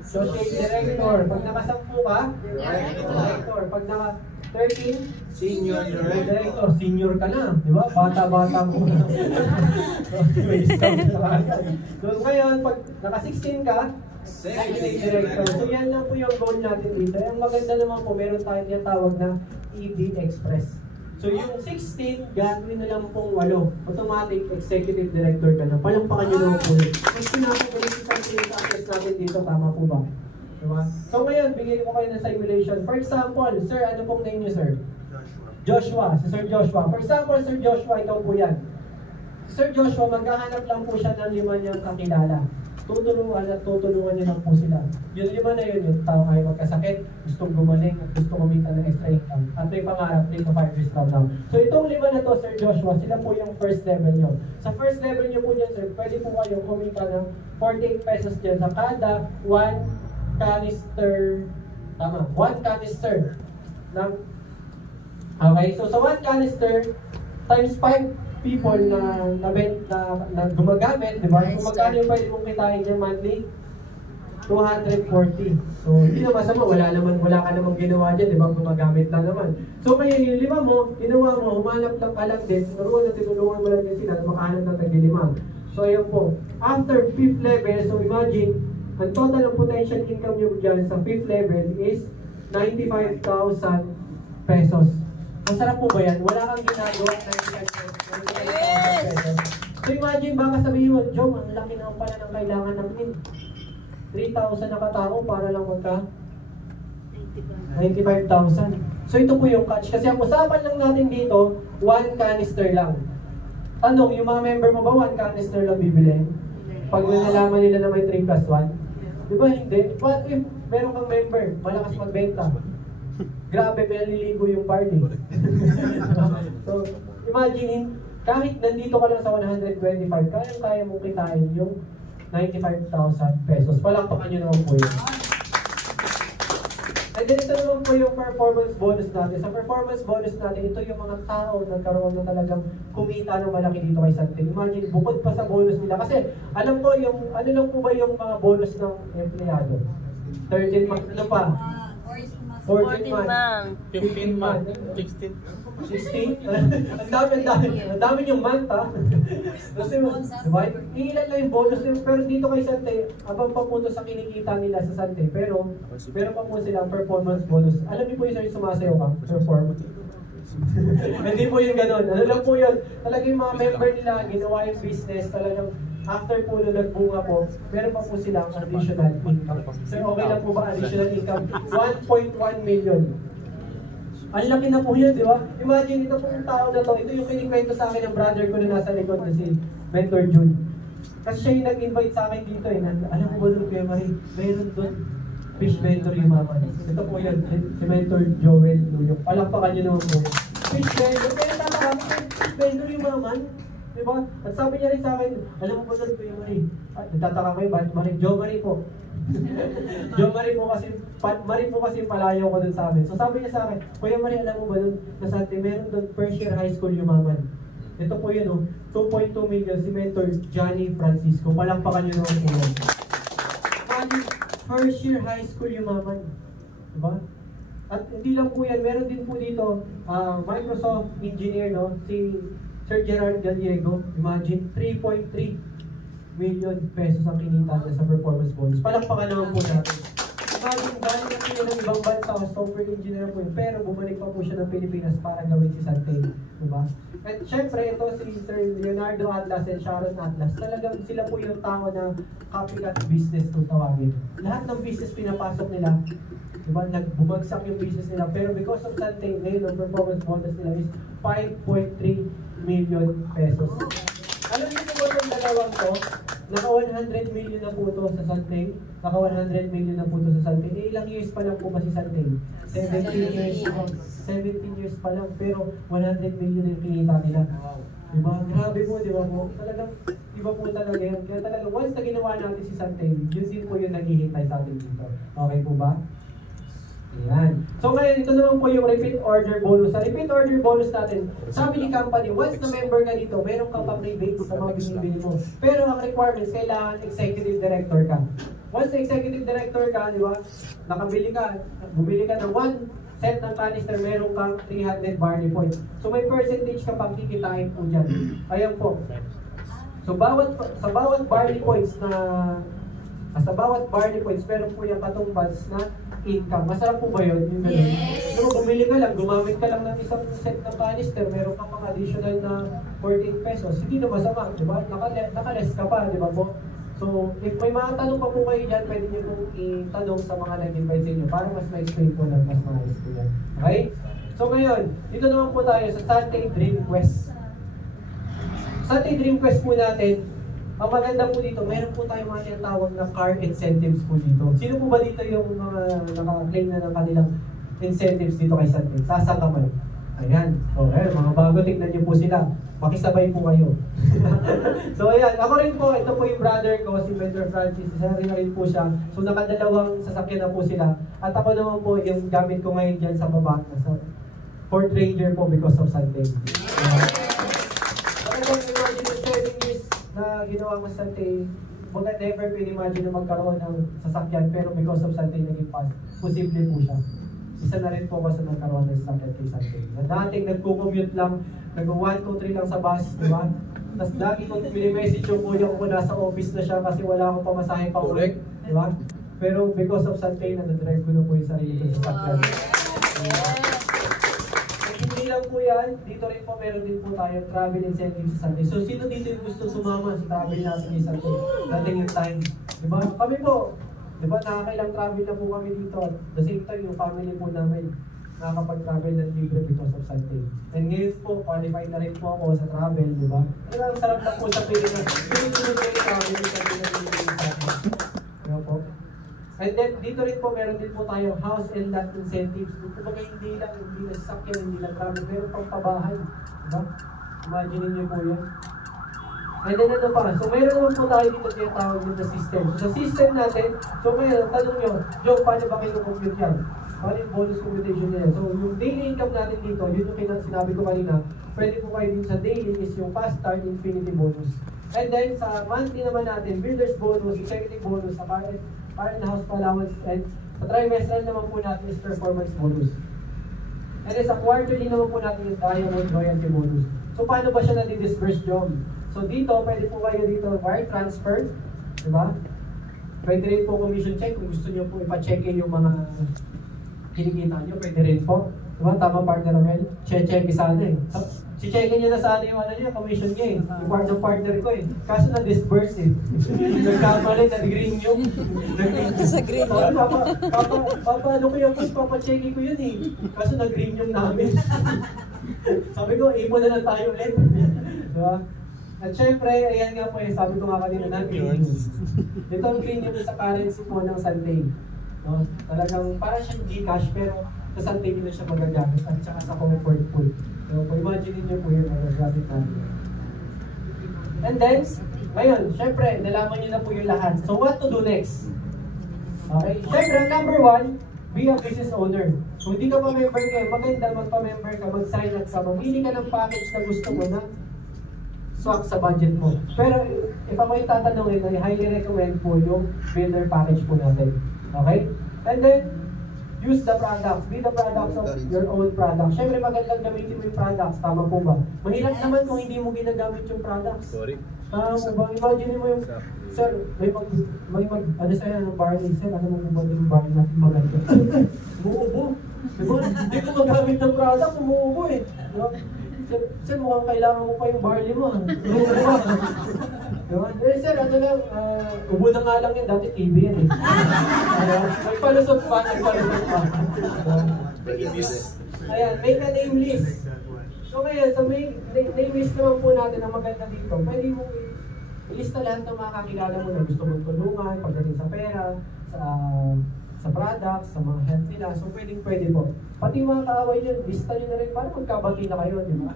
associate director. Pag naka-10 ka, director. Pag naka-13, Senior director. Senior ka na, di ba? Bata-bata mo. So ngayon, pag naka-16 ka, executive director. So yan lang po yung goal natin dito. Ang maganda naman po, meron tayong tinatawag na ED Express. So yung 16, gagawin na lang pong 8. Automatic executive director ka na. Palampakan nyo naman po yun. Mas pinapagaling yung access natin dito, tama po ba? Diba? So ngayon, bigyan ko kayo ng simulation. For example, sir, ano pong name niyo, sir? Joshua. Si Sir Joshua. For example, Sir Joshua, ikaw po yan. Si Sir Joshua, magkahanap lang po siya ng 5 niyang kakilala. Tutulungan niya lang po sila. Yung 5 na yun, yung tao ay magkasakit, gustong gumaling, at gusto kumita ng extra income. At may pangarap 3 to 5 years from now. So itong 5 na to, Sir Joshua, sila po yung first level nyo. Sa first level nyo po dyan, sir, pwede po kayong kumita ng 48 pesos dyan sa kada 1 canister. Tama, 1 canister. Okay, so sa 1 canister, times 5 people na gumagamit, di ba? So magkano yung pwede mong kitain dyan monthly? 240. So hindi na masama, wala ka namang ginawa dyan, di ba? Gumagamit lang naman. So ngayon yung 5 mo, ginawa mo, humanap lang ka lang din, naruan na tinulungan mo lang din sila, makahanap ng tag-5. So ayun po, after 5th level, so imagine, ang total ng potential income nyo dyan sa 5th level is 95,000 pesos. Masarap po ba yan? Wala kang ginagawa na So imagine, baka sabihin mo, Joe, ang laki naman pala ng kailangan namin. 3,000 na katao para lang magka 95,000. So ito po yung catch. Kasi ang usapan lang natin dito, 1 canister lang. Tanong, yung mga member mo ba 1 canister lang bibilin? Pag nalaman nila na may 3 plus 1? Di ba hindi? What if meron kang member, malakas magbenta? Grabe, pinaliligo yung party. So, imagine, kahit nandito ka lang sa 125, kaya mong kitain yung 95,000 pesos. Palakpakan nyo naman po yun. And then ito naman po yung performance bonus natin. Sa performance bonus natin, ito yung mga tao nagkaroon na talagang kumita ng malaki dito kay Sante. Imagine, bukod pa sa bonus nila. Kasi, alam ko, yung, ano lang po ba yung mga bonus ng empleyado? 13 months, ano pa? 14 months, 15 months, 16, 16? Ang dami yung month, ha? Kasi, diba? Iilan lang yung bonus nila, pero dito kay Sante, abang pa po sa kinikita nila sa Sante, pero meron pa po silang performance bonus. Alam niyo po yung sir, sumasayaw ka? Performance. Hindi po yung ganun. Ano lang po yun? Talagang yung mga member nila, ginawa yung business, talagang after po nung nagbunga po, meron pa po silang additional income. So okay lang po ba additional income? 1.1 million. Ang laki na po yun, di ba? Imagine, ito po yung tao na to, ito yung kinikwento sa akin ng brother ko na nasa likod na si Mentor June. Kasi siya yung nag-invite sa akin dito eh. Alam mo ba doon, Kuya Marie? Meron doon Fish Mentor Yumaman. Ito po yan, si Mentor Joel Luyok. Palakpakan niyo naman po. Fish Mentor, kaya tama kami, Fish Mentor Yumaman. Diba? At sabi niya rin sa akin, alam mo ba doon, Kuya Marie? Nagtataka kayo, ba't Marie? Jo Marie po. Jo Marie po kasi palayo ko doon sa amin. So sabi niya sa akin, Kuya Marie, alam mo ba doon, nasa meron doon first year high school Yumaman. Ito po yun, 2.2 million, si Mentor Johnny Francisco. Palakpakan niyo naman po yan. First year high school Yumaman. Diba? At hindi lang po yan, meron din po dito, Microsoft engineer, no? Si Sir Gerard Gallego, imagine, 3.3 million pesos ang kinita niya sa performance bonus. Palakpakan naman po natin. Imagine, dahil na siya ng ibang bansa, software engineer po yun, pero bumalik pa po siya ng Pilipinas para gawin si Santay. Diba? At syempre, ito si Sir Leonardo Atlas and Sharon Atlas, talagang sila po yung tao na copycat business kung tawagin. Lahat ng business pinapasok nila, diba, nagbumagsak yung business nila, pero because of Santay, ngayon ang performance bonus nila is 5.3 million pesos. Alam niyo po yung dalawang to, naka 100 million na po ito sa Santay, naka 100 million na po ito sa Santay. Eh, ilang years pa lang po kasi Santay? 17 years pa. 17 years pa lang, pero 100 million yung kinita nila. Diba? Grabe po, diba po? Talagang, iba po talaga yan. Kaya talaga, once na ginawa natin si Santay, yun din po yung naghihintay sa atin dito. Okay po ba? Ayan. So ngayon, ito naman po yung repeat order bonus. Sa repeat order bonus natin, sabi ni company, once na member ka dito, meron ka pang rebates sa mga binibili mo. Pero ang requirements, kailangan executive director ka. Once na executive director ka, di ba, bumili ka ng 1 set ng canister, meron kang 300 barley points. So may percentage ka pang kikitain po dyan. Ayan po. So sa bawat barley points, meron po yung katumbas na income. Masarap po ba yun? Yung yes! So, bumili ka lang, gumamit ka lang ng isang set ng canister, meron kang mga additional na 14 pesos. Hindi na masama, di ba? Nakaless ka pa, di ba po? So, if may mga tanong pa po kayo dyan, pwede nyo pong itanong sa mga nag-invite sa inyo para mas ma-explain po ng mas maayos po yan. Okay? So, ngayon, dito naman po tayo sa Santay Dream Quest. Santay Dream Quest po natin, ang maganda po dito, meron po tayong mga tinatawag na car incentives po dito. Sino po ba dito yung mga naka-claim na ng kanilang incentives dito kay Santay? Sasang kamay. Ayan. Okay, mga bago, tignan niyo po sila. Makisabay po kayo. So ayan, ako rin po, ito po yung brother ko, si Mentor Francis. Isa rin po siya. So nakadalawang sasakyan na po sila. At ako naman po, yung gamit ko ngayon dyan sa baba. So, Ford Ranger po because of Santay. Na ginawa mo Santay, mga never can imagine na magkaroon ng sasakyan, pero because of Santay naging posible po siya. Isa na rin po ako sa nagkaroon ng sasakyan kay Santay. Na dating nagko-commute lang, nag-1, 2, 3 lang sa bus, di ba? Tapos lagi ko mini-message yung kuya ko nasa office na siya kasi wala akong pamasahe pa ulit, di ba? Pero because of Santay, nadadrive ko na po yung sarili ko sa sasakyan. Hindi lang po yan, dito rin po meron din po tayo travel incentives sa Santay. So sino dito yung gusto sumama sa travel natin sa Santay? Dating yung time. Diba? Kami po, diba nakakailang travel na po kami dito. At the same time, yung family po namin nakakapag-travel ng libre because of Santay. And ngayon po, qualified na rin po ako sa travel, diba? Ano ang sarap na po sa Pilipinas. Yung travel sa Pilipinas. Diba po? And then, dito rin po, meron din po tayong house and lot incentives. Kumbaga hindi lang sasakyan, hindi lang travel, meron pang pabahay. Diba? Imagine niyo po yun. And then ano pa, so meron naman po tayo dito tinatawag yung system. So sa system natin, so ngayon, tanong nyo, Joe, paano ba kayo compute yan? Paano yung bonus computation nila? So yung daily income natin dito, yun yung sinabi ko kanina, pwede po kayo din sa daily is yung fast start infinity bonus. And then sa monthly naman natin, builder's bonus, executive bonus, sa parent house allowance, and sa trimestral naman po natin is performance bonus. And then sa quarterly naman po natin yung diamond loyalty bonus. So paano ba siya nadi-disburse, John? So dito, pwede po kayo dito wire transfer, di ba? Pwede rin po commission check kung gusto nyo po ipa-check-in yung mga kinikita nyo, pwede rin po. Di ba? Tama, partner Romel? Check-in sana eh. Si-check-in nyo na sana yung ano nyo, commission nyo eh. Yung part ng partner ko eh. Kaso na-disburse eh. Nagkamali, nag-green yung. Sa green yung. Ano ko yung papa-check-in ko yun eh. Kaso nag-green yung namin. Sabi ko, imo na lang tayo ulit. Diba? At syempre, ayan nga po eh, sabi ko nga kanina na green news. Ito ang green news sa currency po ng Santay. No? Talagang para siyang Gcash pero sa Sante nyo na siya magagamit at saka sa comfort pool. So, kung imagine niyo po yun, grabe natin. And then, ngayon, syempre, nalaman niyo na po yung lahat. So, what to do next? Okay, syempre, number 1, be a business owner. Kung hindi ka pa member kayo, maganda magpa-member ka, mag-sign up ka, mamili ka ng package na gusto mo na swak sa budget mo. Pero, if ako yung tatanungin, I highly recommend po yung builder package po natin. Okay? And then, use the products. Be the products of your own products. Siyempre, magandang gamitin mo yung products. Tama po ba? Mahirap naman kung hindi mo ginagamit yung products. Sorry. Tama po ba? Imagine mo yung, sir, may mag, ano sa'yo ng barley, sir, ano mo ba yung barley natin maganda? Umuubo. Diba? Hindi ko magamit ng product, umuubo eh. Diba? Sir, mukhang kailangan mo pa yung barley mo. Diba? Diba? Eh, sir, ano lang, ubo na nga lang yan, dati TV yan eh. May palusot pa, may palusot pa. Ayan, make a name list. So ngayon, sa name list naman po natin ang maganda dito. Pwede mo ilista lahat ng mga kakilala mo na gusto mong tulungan pagdating sa pera, sa products, sa mga health nila. So pwede po. Pati mga kaaway nyo, lista nyo na rin para magkabati na kayo, di ba?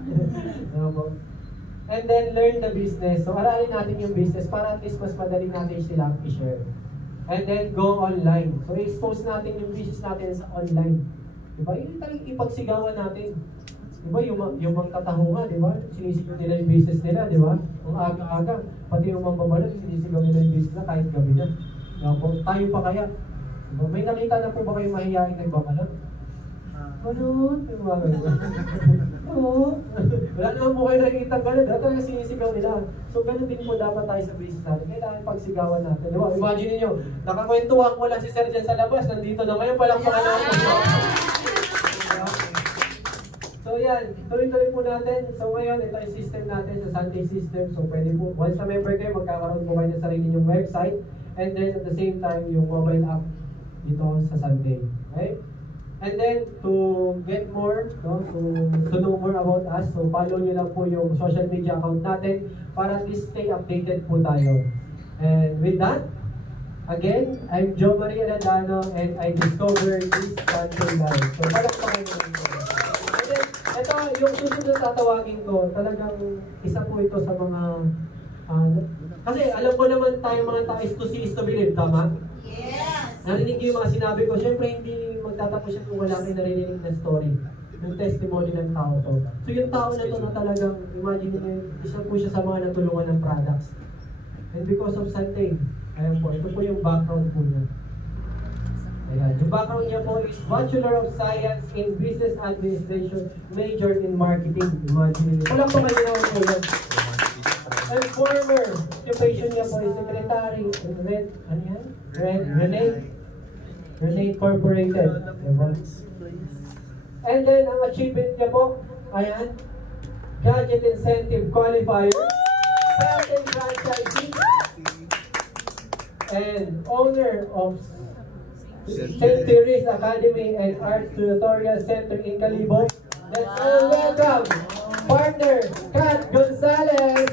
And then learn the business. So aralin natin yung business para at least mas madali natin sila i-share. And then go online. So expose natin yung business natin sa online. Diba? Yun talagang ipagsigawan natin. Diba? Yung magtatahungan, diba? Sinisigaw nila yung business nila, diba? Ang aga-aga. Pati yung mambabalot, sinisigaw nila yung business nila kahit gabi na. Diba? Tayo pa kaya. Diba? May nakita na po ba kayong mahihayin nagbabalot? Balot? Diba? Oo. Wala naman po kayo nakikita balot. Dito talaga sinisigaw nila. So ganun din po dapat tayo sa business natin. Kailangan pagsigawan natin. Diba? Imagine niyo, nakakwentuhan ko lang si Sir Jen sa labas. Nandito na ngayon palang pangalan. So yan, tuloy-tuloy po natin. So ngayon, ito yung system natin sa Sante system. So pwede po, once na member kayo, magkakaroon po kayo ng sarili nyong website. And then at the same time, yung mobile app dito sa Sante. Okay? And then, to get more, no, to know more about us, so follow nyo lang po yung social media account natin para at least stay updated po tayo. And with that, again, I'm Joe Maria Radano and I discovered this Sante Life. So palakpakan nyo lang po. And then, ito, yung susunod na tatawagin ko, talagang isa po ito sa mga, kasi alam ko naman tayo mga tao is to see is to believe, tama? Yes! Narinig yung mga sinabi ko, syempre hindi magtatapos yan kung wala kayo narinig na story, yung testimony ng tao to. So yung tao na to na talagang, imagine nyo, isa po siya sa mga natulungan ng products. And because of Sante, ayan po, ito po yung background po niya. Ayan, yung background niya po is Bachelor of Science in Business Administration, major in Marketing. Imagine nyo. Walang pa kayo naman po yan. And former occupation niya po is Secretary, Renate Corporated. And then, ang achievement niya po, ayan, Gadget Incentive Qualifier, Sante Franchisee, and owner of St. Therese Academy and Art Tutorial Center in Calibo. Let's all welcome partner Kat Gonzalez.